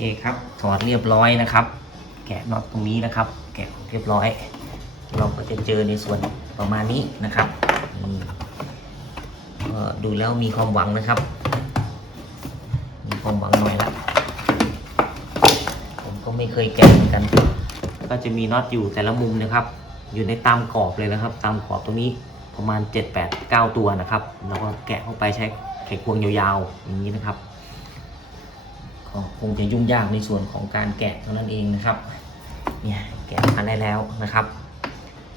เคครับ ถอดเรียบร้อยนะครับ แกะน็อตตรงนี้นะครับ แกะเรียบร้อย เราก็จะเจอในส่วนประมาณนี้นะครับนี่ดูแล้วมีความหวังนะครับ มีความหวังหน่อยละผมก็ไม่เคยแกะเหมือนกัน ก็จะมีน็อตอยู่แต่ละมุมนะครับ อยู่ในตามกรอบเลยนะครับ ตามกรอบตรงนี้ประมาณ 7 8 9 ตัวนะครับ แล้วก็แกะเข้าไปใช้ไขควงยาวๆอย่างนี้นะครับ ก็คงจะยุ่งยากในส่วนของการแกะเท่านั้นเองนะครับเนี่ยแกะมาได้แล้วนะครับ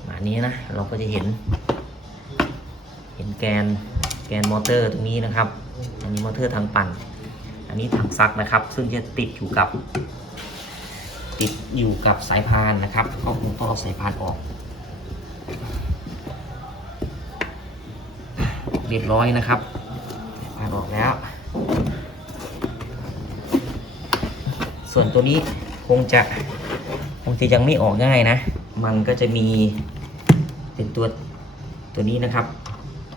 มานี้นะเราก็จะเห็น เห็นแกนแกนมอเตอร์ตรงนี้นะครับ อันนี้มอเตอร์ทางปั่น อันนี้ถังซักนะครับ ซึ่งจะติดอยู่กับ ติดอยู่กับสายพานนะครับก็คงต้องเอาสายพานออกเรียบร้อยนะครับสายพานออกแล้ว ส่วนตัวนี้คงจะคงจะยังไม่ออกง่ายนะ มันก็จะมีเป็นตัวตัวนี้นะครับ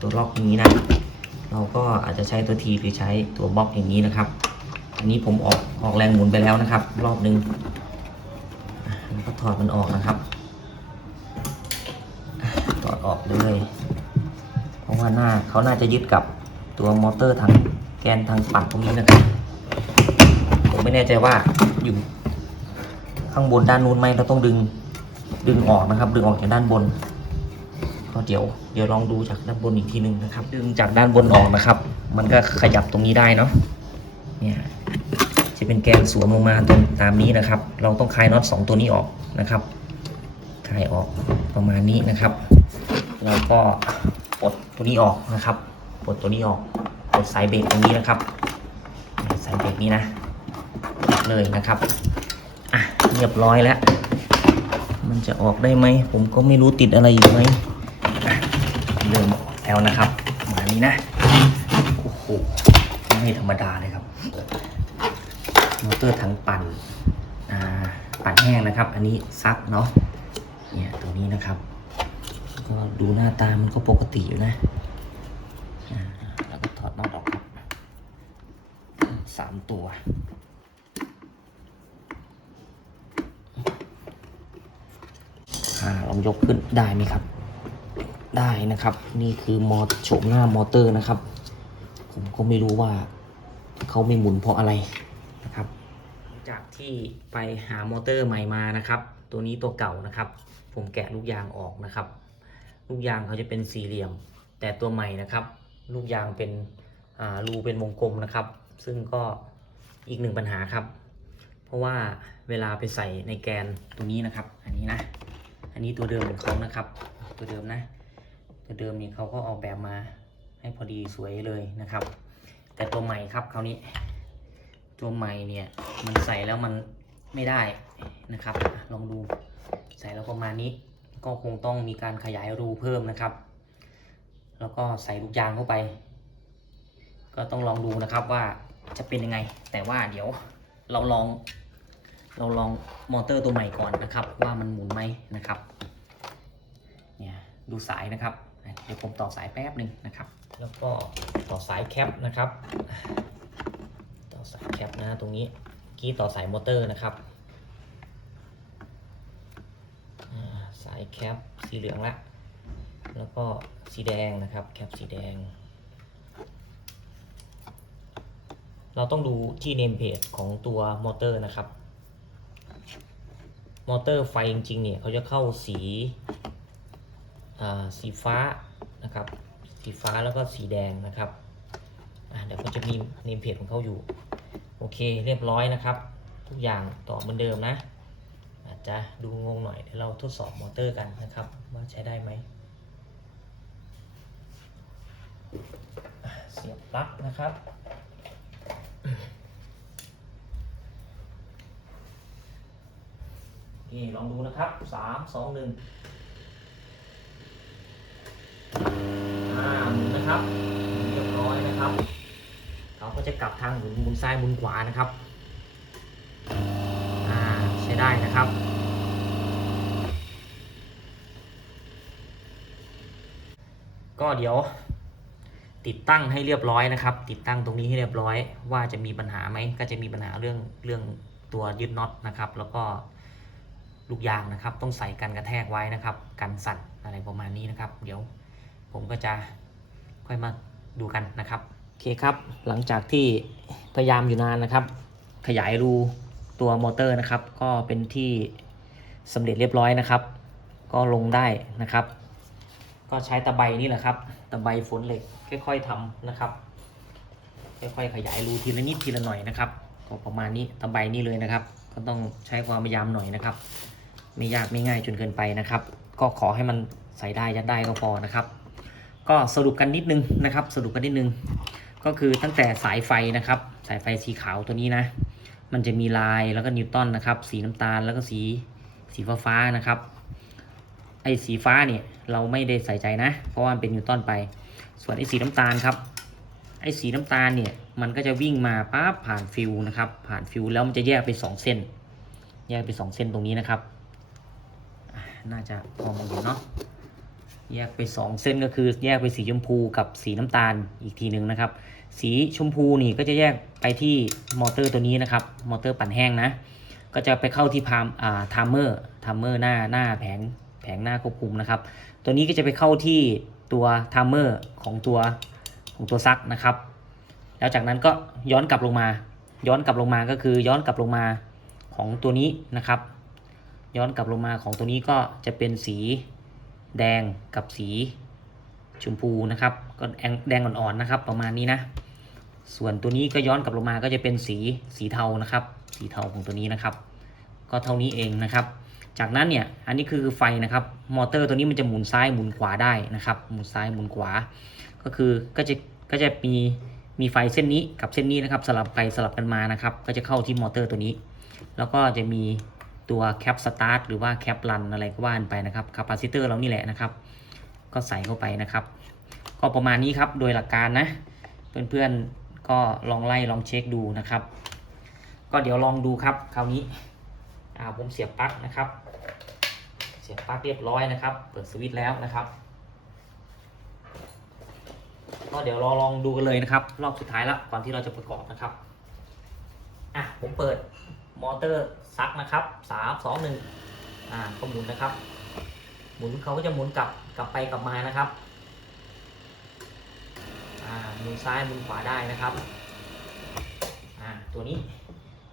ตัวล็อกอย่างนี้นะ เราก็อาจจะใช้ตัวทีหรือใช้ตัวบล็อกอย่างนี้นะครับ อันนี้ผมออกออกแรงหมุนไปแล้วนะครับ รอบนึงอะแล้วก็ถอดมันออกนะครับถอดออกเลย เพราะว่าหน้าเขาน่าจะยึดกับตัวมอเตอร์ทางแกนทางปั่นตรงนี้นะครับ ผมไม่แน่ใจว่าอยู่ข้างบนด้านนู้นไหมเราต้องดึงดึงออกนะครับ ดึงออกจากด้านบนก็เดี๋ยวเดี๋ยวลองดูจากด้านบนอีกทีหนึงนะครับ ดึงจากด้านบนออกนะครับ มันก็ขยับตรงนี้ได้เนาะเนี่ยจะเป็นแกนสวมลงมาตรงตามนี้นะครับ เราต้องคลายน็อตสองตัวนี้ออกนะครับคลายออกประมาณนี้นะครับแล้วก็ปลดตัวนี้ออกนะครับปลดตัวนี้ออกปลดสายเบรกตรงนี้นะครับสายเบรกนี้นะ เลยนะครับ อะเรียบร้อยแล้ว มันจะออกได้ไหม ผมก็ไม่รู้ติดอะไรอยู่ไหมเริ่มออกแล้วนะครับ มานี้นะ โอ้โห ไม่ธรรมดาเลยครับ มอเตอร์ถังปั่น อ่า ปั่นแห้งนะครับ อันนี้ซักเนาะ เนี่ยตัวนี้นะครับ ก็ดูหน้าตามันก็ปกติอยู่นะอ่าแล้วก็ถอดน็อตออกครับสามตัว องยกขึ้นได้ไหมครับ ได้นะครับ นี่คือมอโฉมหน้ามอเตอร์นะครับ ผมก็ไม่รู้ว่าเขาไม่หมุนเพราะอะไรนะครับ จากที่ไปหามอเตอร์ใหม่มานะครับ ตัวนี้ตัวเก่านะครับ ผมแกะลูกยางออกนะครับ ลูกยางเขาจะเป็นสี่เหลี่ยม แต่ตัวใหม่นะครับ ลูกยางเป็นอ่ารูเป็นวงกลมนะครับ ซึ่งก็อีกหนึ่งปัญหาครับ เพราะว่าเวลาไปใส่ในแกนตัวนี้นะครับ อันนี้นะ อันนี้ตัวเดิมของเขานะครับ ตัวเดิมนะ ตัวเดิมนี่เขาก็ออกแบบมาให้พอดีสวยเลยนะครับ แต่ตัวใหม่ครับคราวนี้ ตัวใหม่เนี่ยมันใส่แล้วมันไม่ได้นะครับ ลองดูใส่แล้วประมาณนี้ ก็คงต้องมีการขยายรูเพิ่มนะครับ แล้วก็ใส่ลูกยางเข้าไป ก็ต้องลองดูนะครับว่าจะเป็นยังไง แต่ว่าเดี๋ยวเราลอง เราลองมอเตอร์ตัวใหม่ก่อนนะครับ ว่ามันหมุนไหมนะครับเนี่ยดูสายนะครับ เดี๋ยวผมต่อสายแป๊บหนึ่งนะครับ แล้วก็ต่อสายแคปนะครับ ต่อสายแคปนะตรงนี้กี้ต่อสายมอเตอร์นะครับสายแคปสีเหลืองละ แล้วก็สีแดงนะครับแคปสีแดง เราต้องดูที่เนมเพจของตัวมอเตอร์นะครับ มอเตอร์ไฟจริงๆเนี่ยเขาจะเข้าสีอ่าสีฟ้านะครับ สีฟ้าแล้วก็สีแดงนะครับเดี๋ยวก็จะมีเนมเพจของเขาอยู่ โอเคเรียบร้อยนะครับ ทุกอย่างต่อเหมือนเดิมนะ อาจจะดูงงหน่อยเดี๋ยวเราทดสอบมอเตอร์กันนะครับ ว่าใช้ได้ไหมเสียบปลั๊กนะครับ นี่ลองดูนะครับสามสองหนึ่งอ่าหมุนนะครับเรียบร้อยนะครับเราก็จะกลับทางหมุนหมุนซ้ายหมุนขวานะครับอ่าใช้ได้นะครับก็เดี๋ยวติดตั้งให้เรียบร้อยนะครับ ติดตั้งตรงนี้ให้เรียบร้อย ว่าจะมีปัญหาไหมก็จะมีปัญหาเรื่องเรื่องตัวยึดน็อตนะครับ แล้วก็ ลูกยางนะครับ ต้องใส่กันกระแทกไว้นะครับ กันสั่นอะไรประมาณนี้นะครับ เดี๋ยวผมก็จะค่อยมาดูกันนะครับโอเคครับ หลังจากที่พยายามอยู่นานนะครับ ขยายรูตัวมอเตอร์นะครับ ก็เป็นที่สำเร็จเรียบร้อยนะครับ ก็ลงได้นะครับ ก็ใช้ตะไบนี่แหละครับ ตะไบฝนเหล็กค่อย ๆทำนะครับ ค่อยๆขยายรูทีละนิดทีละหน่อยนะครับก็ประมาณนี้ตะไบนี่เลยนะครับ ก็ต้องใช้ความพยายามหน่อยนะครับ ไม่ยากไม่ง่ายจนเกินไปนะครับ ก็ขอให้มันใส่ได้ยัดได้ก็พอนะครับ ก็สรุปกันนิดนึงนะครับ สรุปกันนิดนึง ก็คือตั้งแต่สายไฟนะครับ สายไฟสีขาวตัวนี้นะ มันจะมีลายแล้วก็นิวตันนะครับ สีน้ำตาลแล้วก็สีสีฟ้าฟ้านะครับ ไอ้สีฟ้าเนี่ยเราไม่ได้ใส่ใจนะ เพราะว่ามันเป็นนิวตันไป ส่วนไอ้สีน้ำตาลครับไอ้สีน้ำตาลเนี่ยมันก็จะวิ่งมาปั๊บผ่านฟิวนะครับ ผ่านฟิวแล้วมันจะแยกไปสองเส้น แยกไปสองเส้นตรงนี้นะครับ น่าจะพอมองเห็นเนาะแยกไปสองเส้นก็คือแยกไปสีชมพูกับสีน้ำตาลอีกทีหนึ่งนะครับ สีชมพูนี่ก็จะแยกไปที่มอเตอร์ตัวนี้นะครับ มอเตอร์ปั่นแห้งนะ ก็จะไปเข้าที่พามอ่าทามเมอร์ทามเมอร์หน้าหน้าแผงแผงหน้าควบคุมนะครับ ตัวนี้ก็จะไปเข้าที่ตัวทามเมอร์ของตัวของตัวซักนะครับ แล้วจากนั้นก็ย้อนกลับลงมา ย้อนกลับลงมาก็คือย้อนกลับลงมาของตัวนี้นะครับ ย้อนกลับลงมาของตัวนี้ก็จะเป็นสีแดงกับสีชมพูนะครับ ก็แดงอ่อนๆนะครับ ประมาณนี้นะ ส่วนตัวนี้ก็ย้อนกลับลงมาก็จะเป็นสีสีเทานะครับ สีเทาของตัวนี้นะครับ ก็เท่านี้เองนะครับ จากนั้นเนี่ยอันนี้คือไฟนะครับ มอเตอร์ตัวนี้มันจะหมุนซ้ายหมุนขวาได้นะครับ หมุนซ้ายหมุนขวา ก็คือก็จะก็จะมีมีไฟเส้นนี้กับเส้นนี้นะครับ สลับไปสลับกันมานะครับ ก็จะเข้าที่มอเตอร์ตัวนี้ แล้วก็จะมี ตัวแคปสตาร์ทหรือว่าแคปรันอะไรก็ว่านไปนะครับคาปาซิเตอร์เรานี่แหละนะครับ ก็ใส่เข้าไปนะครับ ก็ประมาณนี้ครับโดยหลักการนะ เพื่อนๆก็ลองไล่ลองเช็คดูนะครับ ก็เดี๋ยวลองดูครับคราวนี้อ่าผมเสียบปลั๊กนะครับ เสียบปลั๊กเรียบร้อยนะครับ เปิดสวิตช์แล้วนะครับก็เดี๋ยวรอลองดูกันเลยนะครับ รอบสุดท้ายแล้วก่อนที่เราจะประกอบนะครับอะผมเปิด มอเตอร์ซักนะครับสามสองหนึ่งอ่าก็หมุนนะครับ หมุนเขาก็จะหมุนกลับกลับไปกลับมานะครับอ่าหมุนซ้ายหมุนขวาได้นะครับอ่าตัวนี้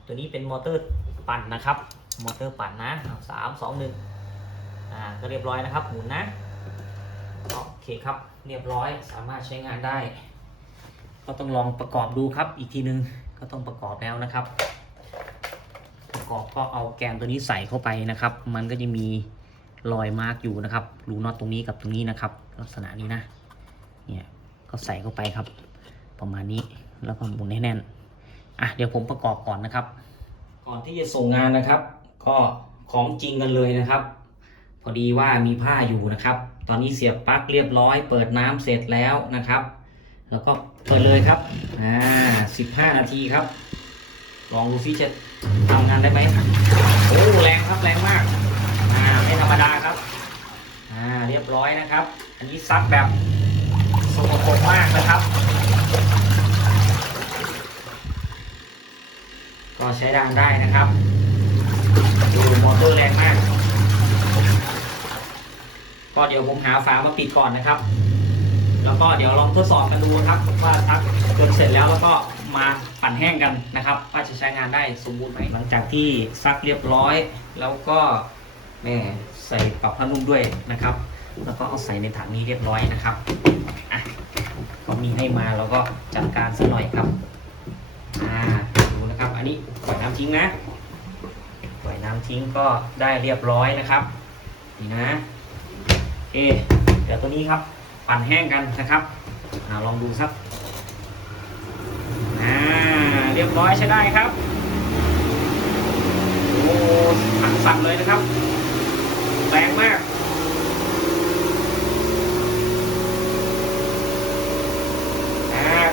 ตัวนี้เป็นมอเตอร์ปั่นนะครับ มอเตอร์ปั่นนะสามสองหนึ่งอ่าก็เรียบร้อยนะครับ หมุนนะโอเคครับเรียบร้อยสามารถใช้งานได้ ก็ต้องลองประกอบดูครับอีกทีนึงก็ต้องประกอบแล้วนะครับ กอบก็เอาแกนตัวนี้ใส่เข้าไปนะครับ มันก็จะมีรอยมาร์กอยู่นะครับ รูน็อตตรงนี้กับตรงนี้นะครับ ลักษณะนี้นะ เนี่ย ก็ใส่เข้าไปครับ ประมาณนี้ แล้วก็หมุนให้แน่น อะ เดี๋ยวผมประกอบก่อนนะครับ ก่อนที่จะส่งงานนะครับ ก็ของจริงกันเลยนะครับ พอดีว่ามีผ้าอยู่นะครับ ตอนนี้เสียบปลั๊กเรียบร้อย เปิดน้ำเสร็จแล้วนะครับ แล้วก็เปิดเลยครับ อ่าสิบห้านาทีครับ ลองดูซิจะ ทำงานได้ไหมโอ้แรงครับแรงมากอ่าไม่ธรรมดาครับอ่าเรียบร้อยนะครับ อันนี้ซักแบบสกปรกมากนะครับ ก็ใช้ดานได้นะครับดูมอเตอร์แรงมากก็เดี๋ยวผมหาฝามาปิดก่อนนะครับ แล้วก็เดี๋ยวลองทดสอบกันดูครับว่าซักจนเสร็จแล้วแล้วก็มา ปั่นแห้งกันนะครับว่าจะใช้งานได้สมบูรณ์ไหมหลังจากที่ซักเรียบร้อย แล้วก็แม่ใส่ปรับผ้านุ่มด้วยนะครับ แล้วก็เอาใส่ในถังนี้เรียบร้อยนะครับอะก็มีให้มาเราก็จัดการสักหน่อยครับอ่าดูนะครับ อันนี้ปล่อยน้ำทิ้งนะปล่อยน้ำทิ้งก็ได้เรียบร้อยนะครับนี่นะโอเคเดี๋ยวตัวนี้ครับ ปั่นแห้งกันนะครับอาลองดูครับอ่า เรียบร้อยใช้ได้ครับ โอ้ถังสั่นเลยนะครับ แรงมาก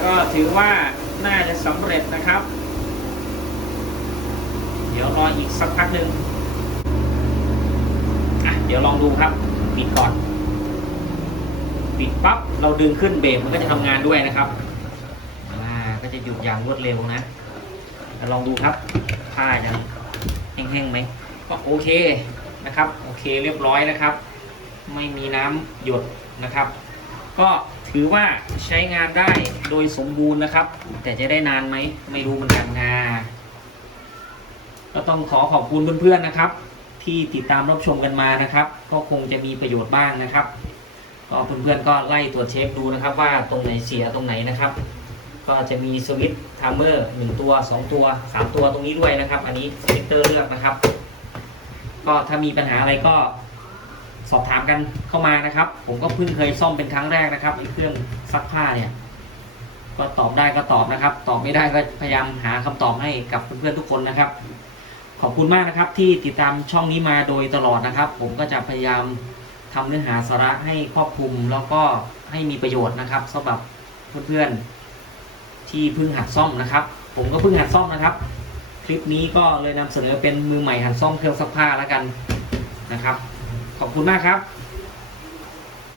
ก็ถือว่าน่าจะสำเร็จนะครับ เดี๋ยวรออีกสักพักหนึ่งอะเดี๋ยวลองดูครับ ปิดก่อน ปิดปั๊บเราดึงขึ้นเบรกมันก็จะทำงานด้วยนะครับ ยุดอย่างรวดเร็วนะลองดูครับผ้ายังแห้งๆไหมก็โอเคนะครับ โอเคเรียบร้อยนะครับ ไม่มีน้ำหยดนะครับ ก็ถือว่าใช้งานได้โดยสมบูรณ์นะครับ แต่จะได้นานไหมไม่รู้เหมือนกันนะก็ต้องขอขอบคุณเพื่อนๆนะครับ ที่ติดตามรับชมกันมานะครับ ก็คงจะมีประโยชน์บ้างนะครับ ก็เพื่อนๆก็ไล่ตรวจเช็คดูนะครับ ว่าตรงไหนเสียตรงไหนนะครับ ก็จะมีสวิตช์ไทม์เมอร์หนึ่งตัวสองตัวสามตัวตรงนี้ด้วยนะครับ อันนี้สวิตเตอร์เลือกนะครับ ก็ถ้ามีปัญหาอะไรก็สอบถามกันเข้ามานะครับ ผมก็เพิ่งเคยซ่อมเป็นครั้งแรกนะครับไอ้เครื่องซักผ้าเนี่ยก็ตอบได้ก็ตอบนะครับ ตอบไม่ได้ก็พยายามหาคำตอบให้กับเพื่อนๆทุกคนนะครับ ขอบคุณมากนะครับที่ติดตามช่องนี้มาโดยตลอดนะครับ ผมก็จะพยายามทำเนื้อหาสาระให้ครอบคลุมแล้วก็ให้มีประโยชน์นะครับสำหรับเพื่อนๆ ที่เพิ่งหัดซ่อมนะครับ ผมก็เพิ่งหัดซ่อมนะครับ คลิปนี้ก็เลยนำเสนอเป็นมือใหม่หัดซ่อมเครื่องซักผ้าแล้วกันนะครับ ขอบคุณมากครับ